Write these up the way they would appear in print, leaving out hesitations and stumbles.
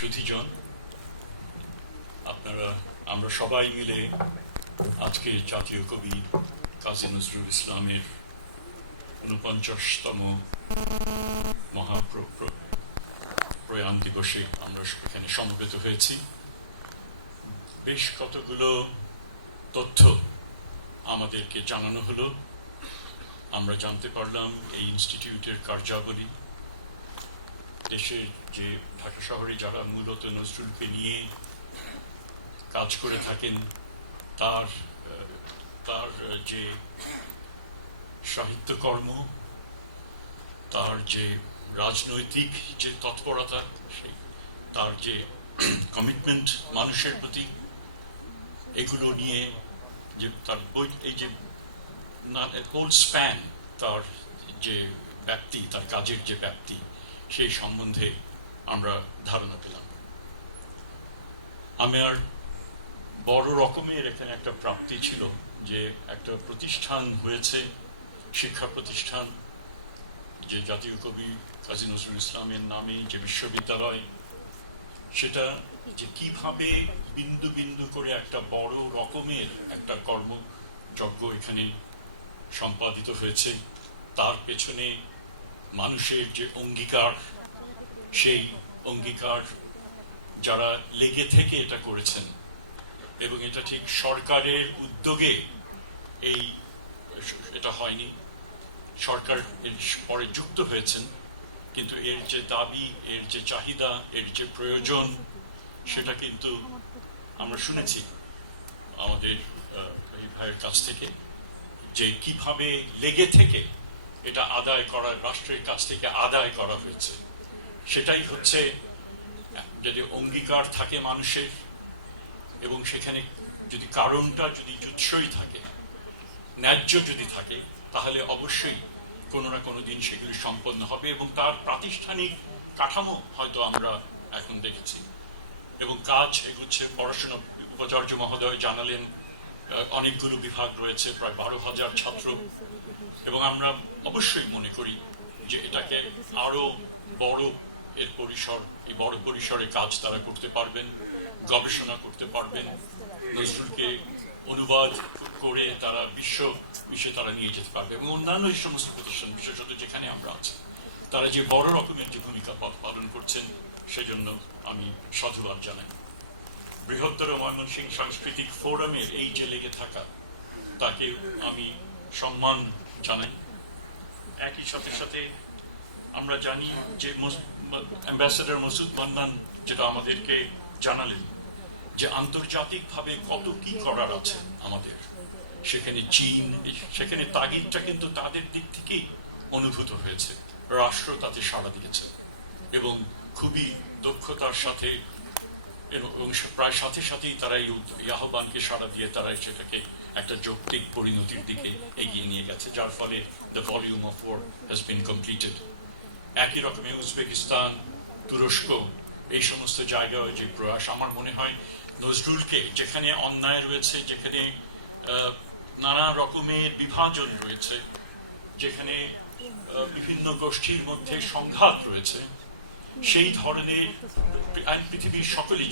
সুধীজন, আপনারা আমরা সবাই মিলে আজকে জাতীয় কবি কাজী নজরুল ইসলামের ৪৯তম মহাপ্রয়াণ দিবসে আমরা এখানে সমবেত হয়েছি। বেশ কতগুলো তথ্য আমাদেরকে জানানো হলো। আমরা জানতে পারলাম এই ইনস্টিটিউটের কার্যাবলী, দেশের যে ঢাকা শহরে যারা মূলত নজরুলকে নিয়ে কাজ করে থাকেন তার যে সাহিত্যকর্ম, তার যে রাজনৈতিক যে তৎপরতা, তার যে কমিটমেন্ট মানুষের প্রতি, এগুলো নিয়ে যে তার বই, এই যে হোল স্প্যান, তার যে ব্যাপ্তি, তার কাজের যে ব্যাপ্তি, সেই সম্বন্ধে আমরা ধারণা পেলাম। আমার বড় রকমের এখানে একটা প্রাপ্তি ছিল যে একটা প্রতিষ্ঠান হয়েছে, শিক্ষা প্রতিষ্ঠান, যে জাতীয় কবি কাজী নজরুল ইসলামের নামে যে বিশ্ববিদ্যালয়, সেটা যে কিভাবে বিন্দু বিন্দু করে একটা বড় রকমের একটা কর্মযজ্ঞ এখানে সম্পাদিত হয়েছে, তার পেছনে মানুষের যে অঙ্গীকার, সেই অঙ্গীকার যারা লেগে থেকে এটা করেছেন, এবং এটা ঠিক সরকারের উদ্যোগে এটা হয়নি, সরকার এর পরে যুক্ত হয়েছেন, কিন্তু এর যে দাবি, এর যে চাহিদা, এর যে প্রয়োজন, সেটা কিন্তু আমরা শুনেছি আমাদের এই ভাইয়ের কাছ থেকে, যে কিভাবে লেগে থেকে এটা আদায় করা, রাষ্ট্রের কাছ থেকে আদায় করা হয়েছে। সেটাই হচ্ছে, যদি অঙ্গীকার থাকে মানুষের, এবং সেখানে যদি কারণটা যদি জুৎসই থাকে, ন্যায্য যদি থাকে, তাহলে অবশ্যই কোনো না কোনো দিন সেগুলি সম্পন্ন হবে, এবং তার প্রাতিষ্ঠানিক কাঠামো হয়তো আমরা এখন দেখেছি, এবং কাজ এগুচ্ছে। পড়াশোনা উপাচার্য মহোদয় জানালেন অনেকগুলো বিভাগ রয়েছে, প্রায় ১২,০০০ ছাত্র, এবং আমরা অবশ্যই মনে করি যে এটাকে আরো বড় এর পরিসর, এই বড় পরিসরে কাজ তারা করতে পারবেন, গবেষণা করতে পারবেন, নজরুলকে অনুবাদ করে তারা বিশ্বে তারা নিয়ে যেতে পারবে, এবং অন্যান্য এই সমস্ত প্রতিষ্ঠান, বিশেষত যেখানে আমরা আছি, তারা যে বড় রকমের যে ভূমিকা পালন করছেন, সেজন্য আমি সাধুবাদ জানাই। বৃহত্তর ময়মনসিংহ সাংস্কৃতিক ফোরামের এই যে লেগে থাকা, তাকে আমি সম্মান জানাই। একই সাথে সাথে আমরা জানি যে অ্যাম্বাসেডর মাসুদ মান্নান যেটা আমাদেরকে জানালেন, যে আন্তর্জাতিকভাবে কত কি করার আছে আমাদের, সেখানে চীন, সেখানে তাগিদটা কিন্তু তাদের দিক থেকেই অনুভূত হয়েছে, রাষ্ট্র তাতে সাড়া দিয়েছে, এবং খুবই দক্ষতার সাথে, এবং প্রায় সাথে সাথেই তারা এই আহ্বানকে সাড়া দিয়ে তারা সেটাকে একটা যৌক্তিক পরিণতির দিকে এগিয়ে নিয়ে গেছে, যার ফলে the volume of war has been completed. একই রকমের উজবেকিস্তান, তুরস্ক, এই সমস্ত জায়গায় যে প্রয়াস, আমার মনে হয় নজরুলকে যেখানে অন্যায় রয়েছে, যেখানে নানা রকমের বিভাজন রয়েছে, যেখানে বিভিন্ন গোষ্ঠীর মধ্যে সংঘাত রয়েছে, সেই ধরনের পৃথিবীর সকলেই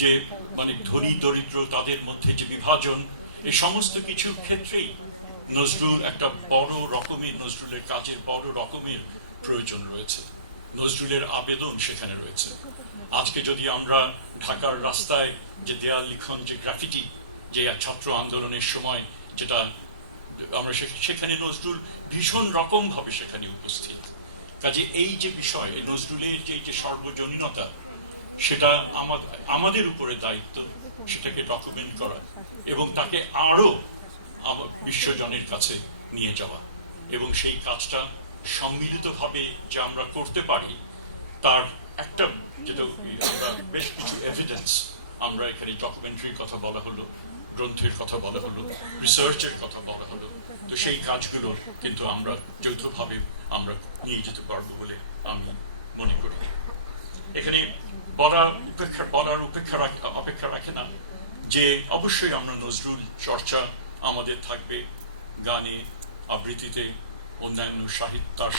যে মানে ধনী দরিদ্র, তাদের মধ্যে যে বিভাজন, এই সমস্ত কিছু ক্ষেত্রেই নজরুল একটা বড় রকমের, নজরুলের কাজের বড় রকমের প্রয়োজন রয়েছে, নজরুলের আবেদন সেখানে রয়েছে। আজকে যদি আমরা ঢাকার রাস্তায় যে দেয়াল লিখন, যে গ্রাফিটি, যে ছাত্র আন্দোলনের সময় যেটা আমরা, সেখানে নজরুল ভীষণ রকম ভাবে সেখানে উপস্থিত। কাজে এই যে বিষয়, এই নজরুলের যে সর্বজনীনতা, সেটা আমাদের উপরে দায়িত্ব সেটাকে ডকুমেন্ট করা, এবং তাকে আরো বিশ্বজনের কাছে নিয়ে যাওয়া, এবং সেই কাজটা সম্মিলিতভাবে যে আমরা করতে পারি, তার একটা, যেটা আমরা বেশ কিছু এভিডেন্স, আমরা এখানে ডকুমেন্টারির কথা বলা হলো, গ্রন্থের কথা বলা হলো, রিসার্চের কথা বলা হলো, তো সেই কাজগুলো কিন্তু আমরা যৌথভাবে আমরা নিয়ে যেতে পারবো বলে আমি মনে করি। এখানে বলার অপেক্ষা রাখে না যে অবশ্যই আমরা নজরুল চর্চা আমাদের থাকবে, গানে, আবৃত্তিতে, অন্যান্য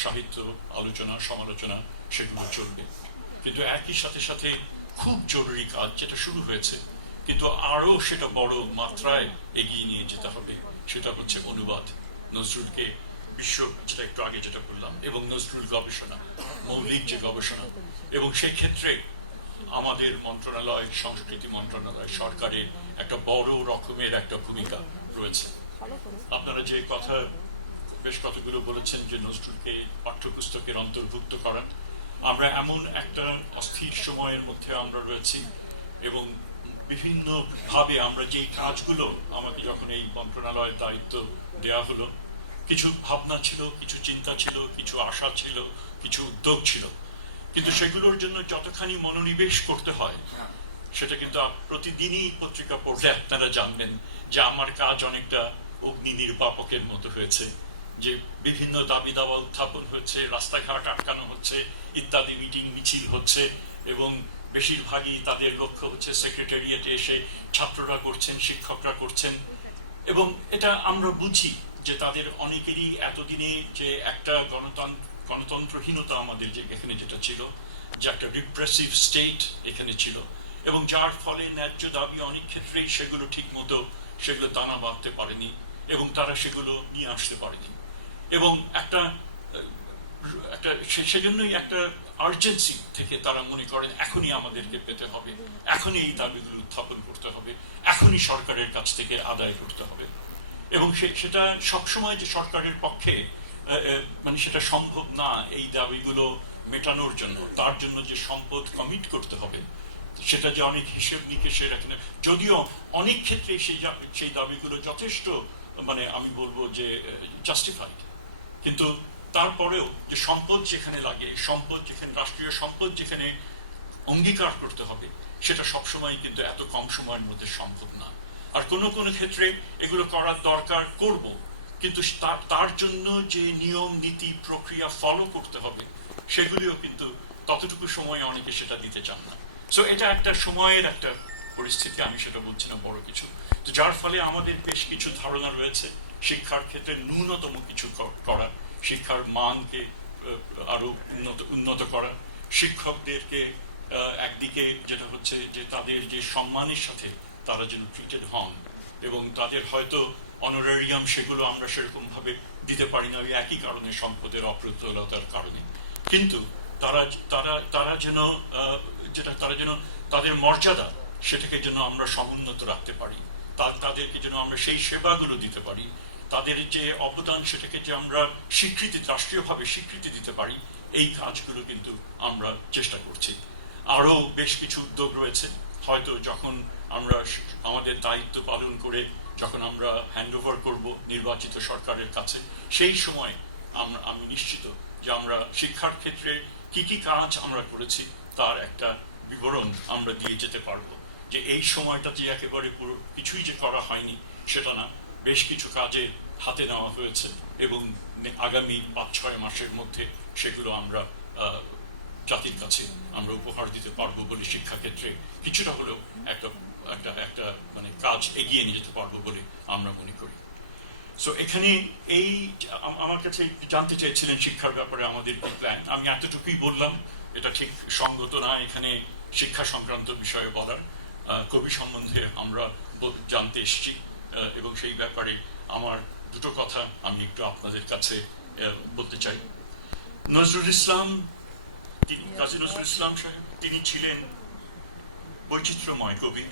সাহিত্য, আলোচনা, সমালোচনা, সেগুলো চলবে, কিন্তু একই সাথে সাথে খুব জরুরি কাজ যেটা শুরু হয়েছে, কিন্তু আরো সেটা বড় মাত্রায় এগিয়ে নিয়ে যেতে হবে। সেটা হচ্ছে অনুবাদ, নজরুলকে বিশ্ব, যেটা একটু আগে যেটা বললাম, এবং নজরুল গবেষণা, মৌলিক যে গবেষণা, এবং সেই ক্ষেত্রে আমাদের মন্ত্রণালয়, সংস্কৃতি মন্ত্রণালয়, সরকারের একটা বড় রকমের একটা ভূমিকা রয়েছে। আপনারা যে কথা বেশ কতগুলো বলেছেন যে নজরুলকে পাঠ্যপুস্তকের অন্তর্ভুক্ত করা, আমরা এমন একটা অস্থির সময়ের মধ্যে আমরা রয়েছি, এবং বিভিন্ন ভাবে আমরা যে কাজগুলো, আমাকে যখন এই মন্ত্রণালয়ের দায়িত্ব দেয়া হলো, কিছু ভাবনা ছিল, কিছু চিন্তা ছিল, কিছু আশা ছিল, কিছু উদ্যোগ ছিল, কিন্তু সেগুলোর জন্য যতখানি মনোনিবেশ করতে হয়, সেটা কিন্তু প্রতিদিনই পত্রিকা পড়লে আপনারা জানবেন যে আমার কাজ অনেকটা অগ্নি নির্বাপকের মতো হয়েছে, যে বিভিন্ন দাবি দাওয়া উত্থাপন হচ্ছে, রাস্তাঘাট আটকানো হচ্ছে, ইত্যাদি মিটিং মিছিল হচ্ছে, এবং বেশিরভাগই তাদের লক্ষ্য হচ্ছে সেক্রেটারিয়েটে এসে ছাত্ররা করছেন, শিক্ষকরা করছেন। এবং এটা আমরা বুঝি যে তাদের অনেকেরই এতদিনে যে একটা গণতন্ত্রহীনতা আমাদের যে এখানে যেটা ছিল, যে একটা রিপ্রেসিভ স্টেট এখানে ছিল, এবং যার ফলে ন্যায্য দাবি অনেক ক্ষেত্রেই সেগুলো ঠিক মতো সেগুলো দানা বাঁধতে পারেনি, এবং তারা সেগুলো নিয়ে আসতে পারেনি। এবং একটা সেজন্যই একটা আর্জেন্সি থেকে তারা মনে করেন এখনই আমাদেরকে পেতে হবে, এখনই এই দাবিগুলো উত্থাপন করতে হবে, এখনই সরকারের কাছ থেকে আদায় করতে হবে। এবং সেটা সবসময় যে সরকারের পক্ষে মানে সেটা সম্ভব না এই দাবিগুলো মেটানোর জন্য, তার জন্য যে সম্পদ কমিট করতে হবে, সেটা যে অনেক হিসেব নিকেশের এখানে, যদিও অনেক ক্ষেত্রে সেই দাবিগুলো যথেষ্ট, মানে আমি বলবো যে জাস্টিফাইড, কিন্তু তারপরেও যে সম্পদ যেখানে লাগে, সম্পদ যেখানে, রাষ্ট্রীয় সম্পদ যেখানে অঙ্গীকার করতে হবে, সেটা সবসময় কিন্তু এত কম সময়ের মধ্যে সম্ভব না। আর কোনো কোনো ক্ষেত্রে এগুলো করার দরকার, করব, কিন্তু তার জন্য যে নিয়ম নীতি প্রক্রিয়া ফলো করতে হবে, সেগুলিও কিন্তু ততটুকু সময় অনেকে সেটা দিতে চান না। সো এটা একটা সময়ের একটা পরিস্থিতি, আমি সেটা বলছি না বড় কিছু। তো যার ফলে আমাদের বেশ কিছু ধারণা রয়েছে শিক্ষার ক্ষেত্রে ন্যূনতম কিছু করা, শিক্ষার মানকে আরো উন্নত করা, শিক্ষকদেরকে একদিকে যেটা হচ্ছে যে তাদের যে সম্মানের সাথে তারা যেন ট্রিটেড হন, এবং তাদের হয়তো অনারারিয়াম সেগুলো আমরা সেরকম ভাবে দিতে পারি না ওই একই কারণে, সম্পদের অপ্রতুলতার কারণে, কিন্তু তারা তারা তারা যেন তারা যেন তাদের মর্যাদা সেটাকে যেন আমরা সমুন্নত রাখতে পারি, তাদেরকে যেন আমরা সেই সেবাগুলো দিতে পারি, তাদের যে অবদান সেটাকে যে আমরা স্বীকৃতি, রাষ্ট্রীয়ভাবে স্বীকৃতি দিতে পারি, এই কাজগুলো কিন্তু আমরা চেষ্টা করছি। আরো বেশ কিছু উদ্যোগ রয়েছে, হয়তো যখন আমরা আমাদের দায়িত্ব পালন করে যখন আমরা হ্যান্ড ওভার করবো নির্বাচিত সরকারের কাছে, সেই সময় আমি নিশ্চিত যে আমরা শিক্ষার ক্ষেত্রে কি কি কাজ আমরা করেছি তার একটা বিবরণ আমরা দিয়ে যেতে পারবো, যে এই সময়টা যে একেবারে পুরো কিছুই যে করা হয়নি সেটা না, বেশ কিছু কাজে হাতে নেওয়া হয়েছে, এবং আগামী 5-6 মাসের মধ্যে সেগুলো আমরা জাতির কাছে আমরা উপহার দিতে পারবো বলে, শিক্ষাক্ষেত্রে কিছুটা হলেও একটা একটা একটা মানে কাজ এগিয়ে নিয়ে যেতে পারবো বলে আমরা মনে করি। সো এখানে এই আমার কাছে জানতে চেয়েছিলেন শিক্ষার ব্যাপারে আমাদের কি প্ল্যান, আমি এতটুকুই বললাম, এটা ঠিক সঙ্গত না এখানে শিক্ষা সংক্রান্ত বিষয়ে বলার। কবি সম্বন্ধে আমরা জানতে এসেছি, এবং সেই ব্যাপারে আমার দুটো কথা আমি একটু আপনাদের কাছে বলতে চাই। নজরুল ইসলাম, কাজী নজরুল ইসলাম সাহেব, তিনি ছিলেন বৈচিত্র্যময় কবি।